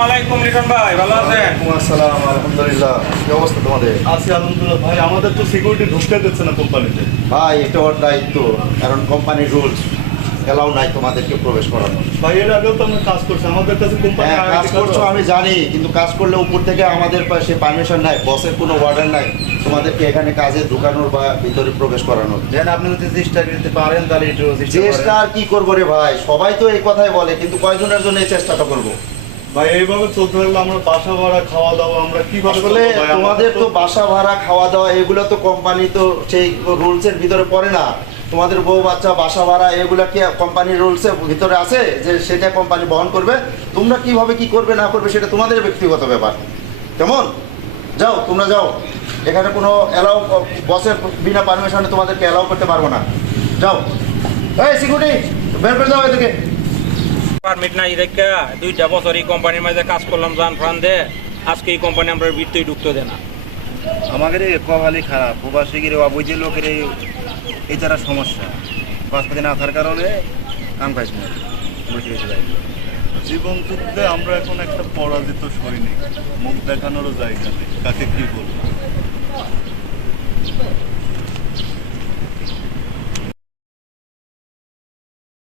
আসসালামু আলাইকুম লিটন ভাই, ভালো আছেন? আসসালাম, আলহামদুলিল্লাহ। কি অবস্থা তোমাদের? আছি আলহামদুলিল্লাহ ভাই। আমাদের তো সিকিউরিটি ঢুকতে দিচ্ছে না কোম্পানিতে। ভাই এটা ওর দায়িত্ব, কারণ কোম্পানির রুলস এলাও নাই তোমাদেরকে প্রবেশ করানো। ভাই এর আগেও তো আমরা কাজ করছি, আমাদের কাছে কোম্পানি হ্যাঁ, কাজ করছো আমি জানি, কিন্তু কাজ করলে উপর থেকে আমাদের পাশে পারমিশন নাই, বসের কোনো অর্ডার নাই তোমাদেরকে এখানে কাজে ঢুকানোর বা ভিতরে প্রবেশ করানোর। দেন আপনি যদি চেষ্টা করতে পারেন তাহলে একটু চেষ্টা আর কি করবো রে ভাই, সবাই তো এই কথাই বলে, কিন্তু কয়জনের জন্য এই চেষ্টাটা করবো? ভাই এইভাবে চলতে থাকলে আমরা বাসা ভাড়া খাওয়া দাওয়া আমরা কিভাবে আসলে করবো ভাই? তোমাদের তো বাসা ভাড়া খাওয়া দাওয়া এগুলো তো কোম্পানি তো সেই রুলসের ভিতরে পড়ে না। তোমাদের বউ বাচ্চা বাসা ভাড়া এগুলা কি কোম্পানির রুলসের ভিতরে আছে যে সেটা কোম্পানি বহন করবে? তোমরা কিভাবে কি করবে না করবে সেটা তোমাদের ব্যক্তিগত ব্যাপার। কেমন? যাও, তোমরা যাও, এখানে কোনো অ্যালাউ, বসের বিনা পারমিশনে তোমাদেরকে অ্যালাউ করতে পারবো না। যাও, এই সিকিউরিটি বের করে দাও এদিকে। পারমিট নাই দেখা 2টা বছর এই কোম্পানির মাঝে কাজ করলাম, জান প্রাণ দে, আজকে এই কোম্পানি আমরা বৃত্তই ঢুকতে দেয় না। আমাদের কপালই খারাপ, প্রবাসী গিয়ে অবৈধ লোকের এই তারা সমস্যা পাসপোর্টে না থাকার কারণে কাম পাইছে না, বসে গেছে যাই। জীবন যুদ্ধে আমরা এখন একটা পরাজিত সৈনিক, মুখ দেখানোরও জায়গা নেই, কাকে কি বলবো।